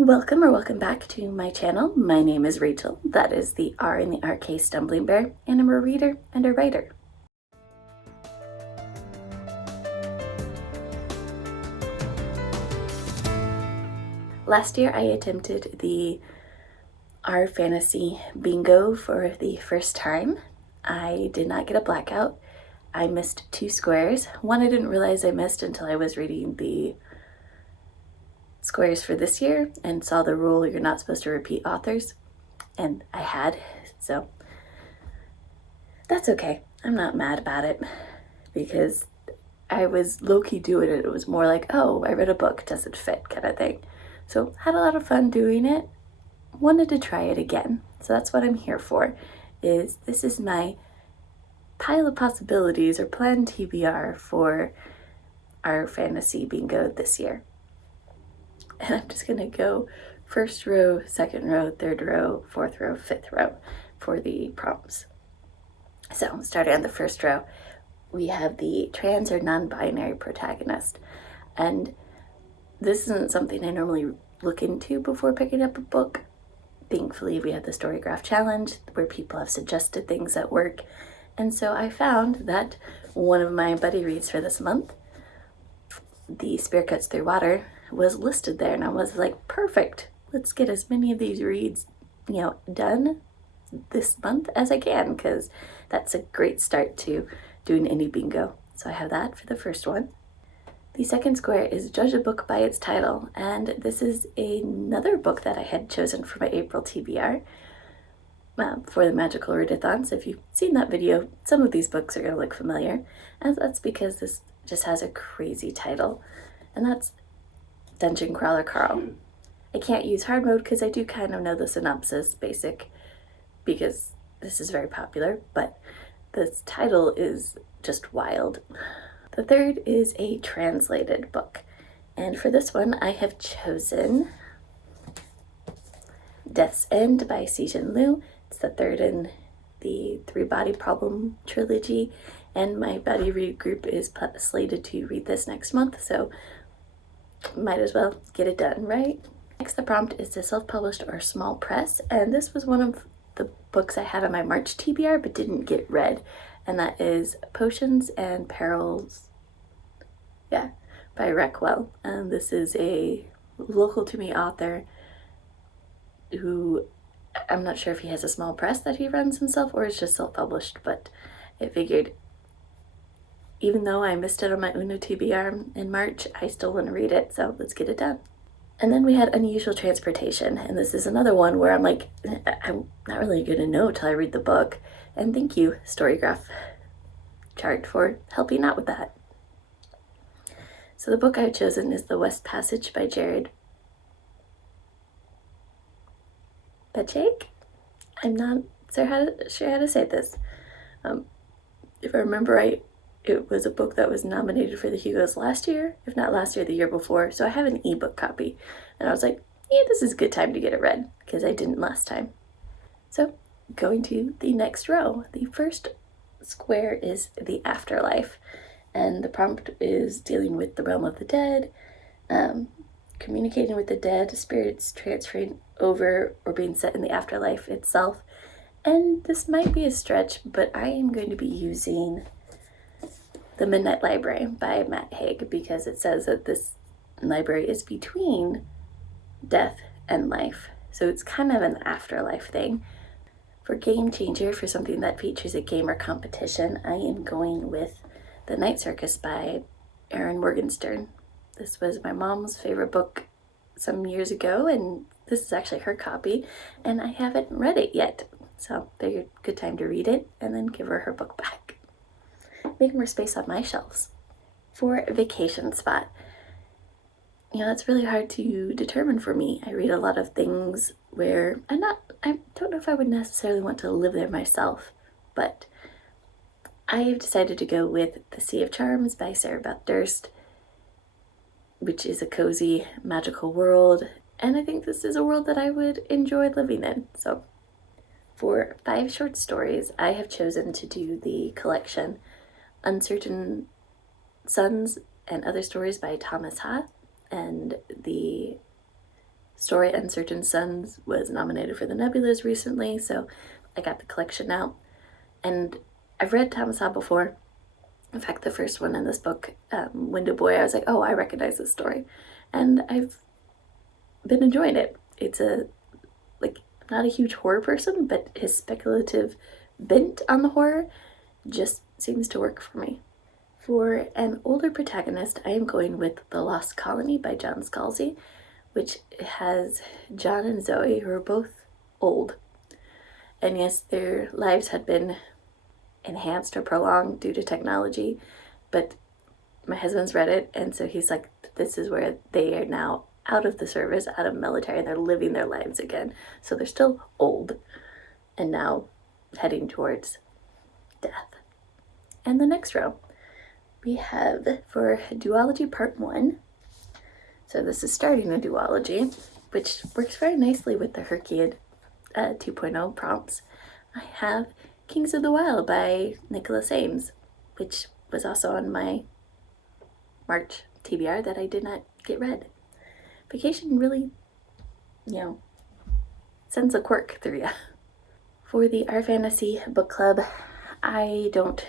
Welcome back to my channel. My name is Rachel. That is the R in the RK Stumblingbear, and I'm a reader and a writer. Last year I attempted the rFantasy bingo for the first time. I did not get a blackout. I missed 2 squares. One I didn't realize I missed until I was reading the squares for this year and saw the rule you're not supposed to repeat authors, and I had, so that's okay. I'm not mad about it because I was low-key doing it. It was more like, oh, I read a book, does it fit kind of thing. So had a lot of fun doing it, wanted to try it again. So that's what I'm here for. This is my pile of possibilities or planned TBR for rFantasy bingo this year. And I'm just gonna go first row, second row, third row, fourth row, fifth row for the prompts. So starting on the first row, we have the trans or non-binary protagonist. And this isn't something I normally look into before picking up a book. Thankfully, we have the Storygraph Challenge where people have suggested things at work. And so I found that one of my buddy reads for this month, The Spear Cuts Through Water, was listed there, and I was like, perfect, let's get as many of these reads done this month as I can, because that's a great start to doing indie bingo. So I have that for the first one. The second square is Judge a Book by its title, and this is another book that I had chosen for my April TBR for the Magical Readathon. So if you've seen that video, some of these books are going to look familiar, and that's because this just has a crazy title, and that's Dungeon Crawler Carl. I can't use hard mode because I do kind of know the synopsis basic because this is very popular, but this title is just wild. The third is a translated book, and for this one I have chosen Death's End by Cixin Liu. It's the third in the 3 Body Problem trilogy, and my buddy read group is slated to read this next month, so might as well get it done, right? Next, the prompt is the self-published or small press, and this was one of the books I had on my March TBR but didn't get read, and that is Potions and Perils, by Reckwell. And this is a local to me author who, I'm not sure if he has a small press that he runs himself or is just self-published, but I figured even though I missed it on my Uno TBR in March, I still want to read it, so let's get it done. And then we had Unusual Transportation, and this is another one where I'm like, I'm not really going to know till I read the book. And thank you, Storygraph Chart, for helping out with that. So the book I've chosen is The West Passage by Jared Pachek. I'm not sure how to say this. If I remember right, it was a book that was nominated for the Hugos last year, if not last year, the year before. So I have an ebook copy, and I was like, yeah, this is a good time to get it read because I didn't last time. So going to the next row, the first square is the afterlife, and the prompt is dealing with the realm of the dead, communicating with the dead, spirits transferring over or being set in the afterlife itself. And this might be a stretch, but I am going to be using The Midnight Library by Matt Haig because it says that this library is between death and life. So it's kind of an afterlife thing. For Game Changer, for something that features a game or competition, I am going with The Night Circus by Erin Morgenstern. This was my mom's favorite book some years ago, and this is actually her copy, and I haven't read it yet. So figured good time to read it and then give her book back. Make more space on my shelves. For Vacation Spot, that's really hard to determine for me. I read a lot of things where I don't know if I would necessarily want to live there myself, but I've decided to go with The Sea of Charms by Sarah Beth Durst, which is a cozy, magical world, and I think this is a world that I would enjoy living in. So for 5 short stories, I have chosen to do the collection Uncertain Suns and Other Stories by Thomas Ha, and the story Uncertain Suns was nominated for the Nebulas recently, so I got the collection out. And I've read Thomas Hobbes before. In fact, the first one in this book, Window Boy, I was like, oh, I recognize this story. And I've been enjoying it. It's not a huge horror person, but his speculative bent on the horror just seems to work for me. For an older protagonist, I am going with The Lost Colony by John Scalzi, which has John and Zoe, who are both old. And yes, their lives had been enhanced or prolonged due to technology, but my husband's read it, and so he's like, this is where they are now out of the service, out of military, and they're living their lives again. So they're still old and now heading towards death. And the next row, we have for duology part 1. So this is starting a duology, which works very nicely with the Herculean 2.0 prompts. I have Kings of the Wild by Nicholas Ames, which was also on my March TBR that I did not get read. Vacation really, sends a quirk through you. For the rFantasy book club, I don't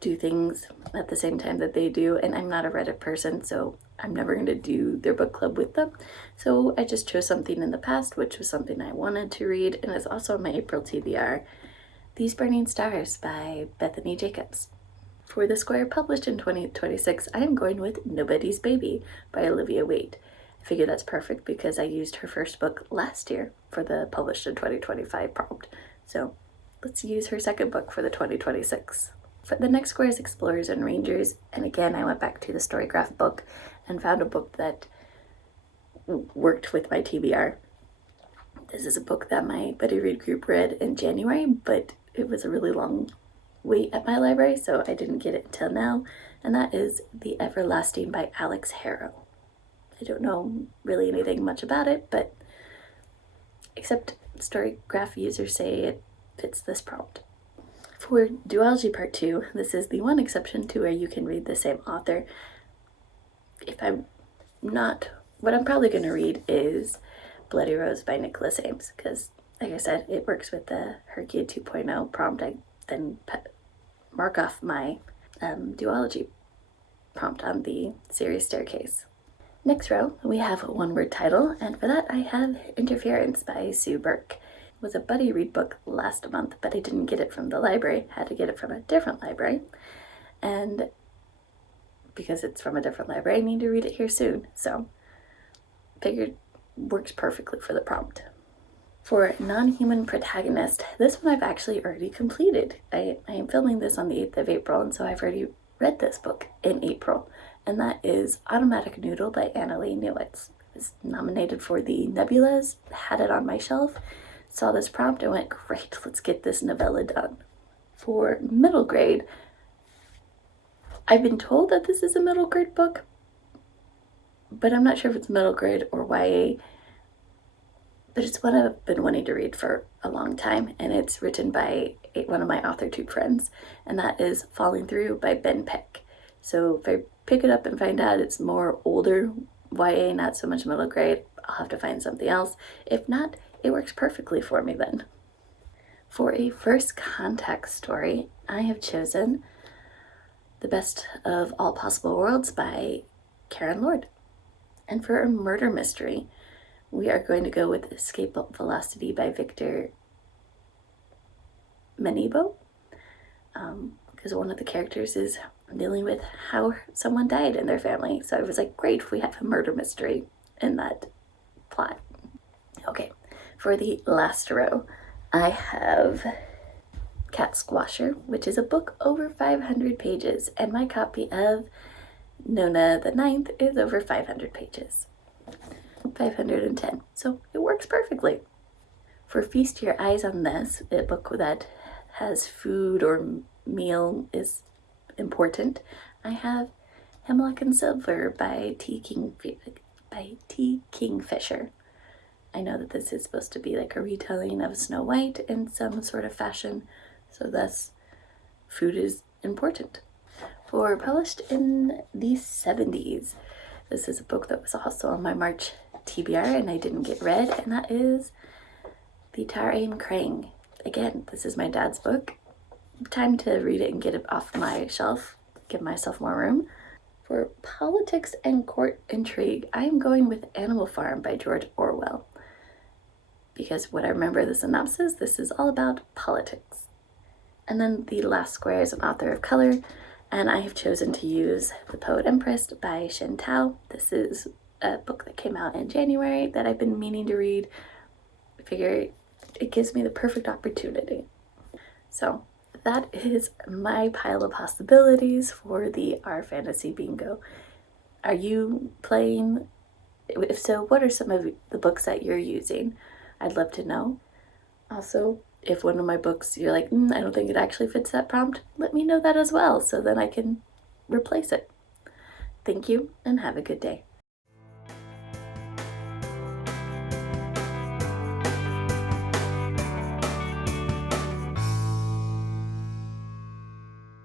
do things at the same time that they do, and I'm not a Reddit person, so I'm never going to do their book club with them. So I just chose something in the past, which was something I wanted to read, and it's also on my April TBR, These Burning Stars by Bethany Jacobs. For the Square published in 2026, I am going with Nobody's Baby by Olivia Waite. I figure that's perfect because I used her first book last year for the published in 2025 prompt. So let's use her second book for the 2026. For the next square is Explorers and Rangers, and again I went back to the Storygraph book and found a book that worked with my TBR. This is a book that my buddy read group read in January, but it was a really long wait at my library, so I didn't get it until now, and that is The Everlasting by Alex Harrow. I don't know really anything much about it, but except Storygraph users say it fits this prompt. For duology part 2, this is the one exception to where you can read the same author. What I'm probably going to read is Bloody Rose by Nicholas Ames, because like I said, it works with the Hercule 2.0 prompt. I then mark off my duology prompt on the series staircase. Next row, we have a one-word title, and for that I have Interference by Sue Burke. It was a buddy read book last month, but I didn't get it from the library, had to get it from a different library, and because it's from a different library, I need to read it here soon, so figured works perfectly for the prompt. For non-human protagonist, this one I've actually already completed. I am filming this on the 8th of April, and so I've already read this book in April, and that is Automatic Noodle by Annalee Newitz. It was nominated for the Nebulas, had it on my shelf, saw this prompt and went, great, let's get this novella done. For middle grade, I've been told that this is a middle grade book, but I'm not sure if it's middle grade or YA, but it's one I've been wanting to read for a long time, and it's written by one of my AuthorTube friends, and that is Falling Through by Ben Peck. So if I pick it up and find out it's more older YA, not so much middle grade, I'll have to find something else. If not, it works perfectly for me then. For a first contact story, I have chosen The Best of All Possible Worlds by Karen Lord. And for a murder mystery, we are going to go with Escape Velocity by Victor Menebo, because one of the characters is dealing with how someone died in their family. So I was like, great, if we have a murder mystery in that plot. Okay, for the last row, I have Cat Squasher, which is a book over 500 pages, and my copy of Nona the Ninth is over 500 pages. 510, so it works perfectly. For Feast Your Eyes on This, a book that has food or meal is important, I have Hemlock and Silver by T. Kingfisher. I know that this is supposed to be like a retelling of Snow White in some sort of fashion, so thus food is important. For published in the 70s, this is a book that was also on my March TBR and I didn't get read, and that is The Tar-Ain Krang. Again, this is my dad's book. Time to read it and get it off my shelf, give myself more room. For politics and court intrigue, I am going with Animal Farm by George Orwell. Because when I remember the synopsis, this is all about politics. And then the last square is an author of color, and I have chosen to use The Poet Empress by Shen Tao. This is a book that came out in January that I've been meaning to read. I figure it gives me the perfect opportunity. So that is my pile of possibilities for the rFantasy bingo. Are you playing? If so, what are some of the books that you're using? I'd love to know. Also, if one of my books you're like, I don't think it actually fits that prompt, let me know that as well, so then I can replace it. Thank you and have a good day.